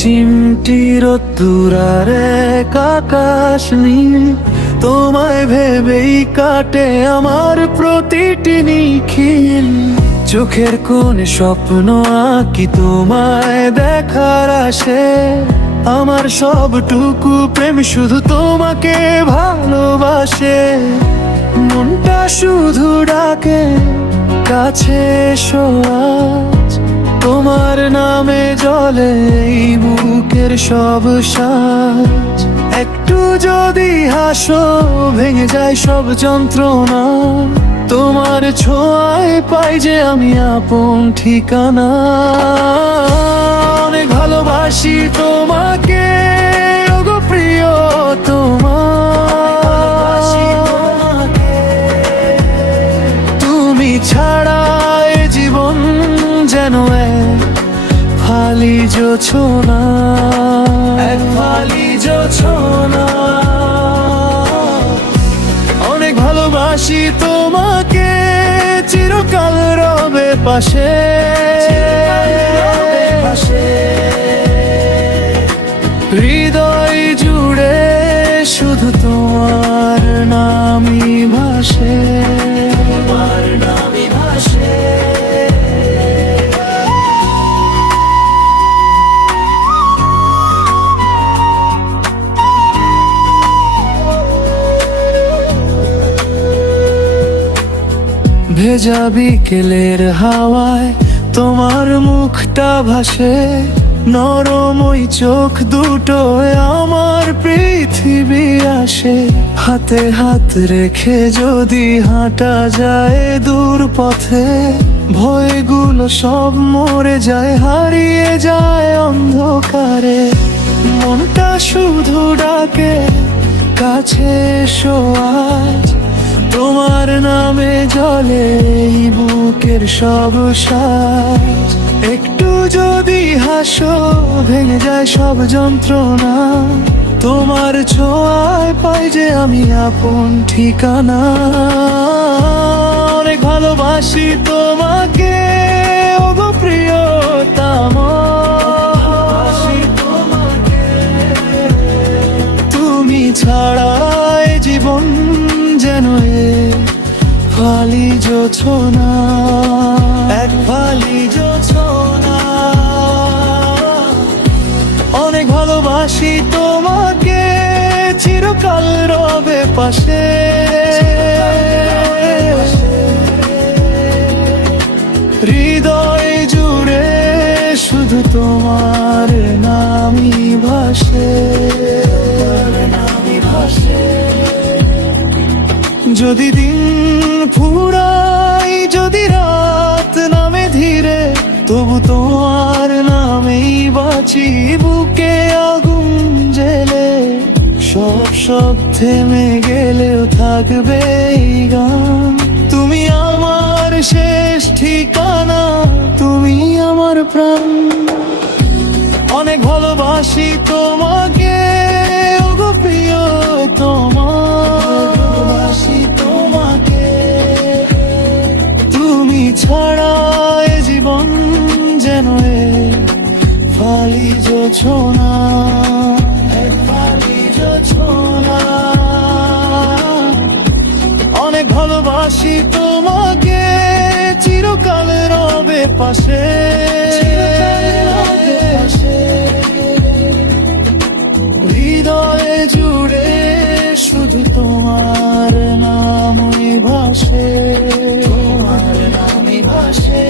চিমটি রোদ্দুর আর এক আকাশ নীল, তোমায় ভেবেই কাটে আমার প্রতিটি নিখিল। চোখের কোণে স্বপ্ন আঁকি তোমায় দেখার আসে, আমার সবটুকু প্রেম শুধু তোমাকে ভালোবাসে। মনটা শুধু ডাকে কাছে এসো আজ, তোমার নামে জ্বলে এই বুকের সব সাজ। একটু যদি হাসো ভেঙে যায় সব যন্ত্রণা, তোমার ছোঁয়ায় পাই যে আমি আপন ঠিকানা। অনেক ভালোবাসি তোমাকে ওগো প্রিয় তোমাকে, তুমি ছাড়া এ জীবন যেন এক ফালি জোছনা, এক ফালি জোছনা। অনেক ভালোবাসি তোমাকে, চিরকাল রবে পাশে। হৃদয় জুড়ে শুধু তোমার নামই ভাসে, তোমার নামই ভাসে। ভেজা বিকেলের হাওয়ায় তোমার মুখটা ভাসে, নরম ওই চোখ দুটোয় আমার পৃথিবী আসে। হাতে হাত রেখে যদি হাঁটা যায় দূর পথে, ভয়গুলো সব মরে যায়, হারিয়ে যায় অন্ধকারে। মনটা শুধু ডাকে কাছে এসো আজ, তোমার নামে জ্বলে এই বুকের সব সাজ। একটু যদি হাসো ভেঙে যায় সব যন্ত্রণা, তোমার ছোঁয়ায় পাই যে আমি আপন ঠিকানা। অনেক ভালোবাসি তোমাকে ওগো প্রিয়তমা, তুমি ছাড়া এ জীবন যেন এক ফালি জোছনা, এক ফালি জোছনা। অনেক ভালোবাসি তোমাকে, চিরকাল রবে পাশে। হৃদয় জুড়ে শুধু তোমার নামই ভাসে, তোমার নামই ভাসে। যদি দিন ফুরাই যদি রাত নামে ধীরে, তবু তোমার নামেই বাঁচি বুকে আগুন জেলে। সব থেমে গেলেও থাকবে এই গান, তুমি আমার শেষ ঠিকানা, তুমি আমার প্রাণ। অনেক ভালোবাসি তোমাকে ওগো প্রিয় তোমাকে, তুমি ছাড়া এ জীবন যেন এক ফালি জোছনা, এক ফালি জোছনা। অনেক ভালোবাসি তোমাকে, চিরকাল রবে পাশে। হৃদয়ে জুড়ে শুধু তোমার নামই ভাসে, তোমার নামই ভাসে।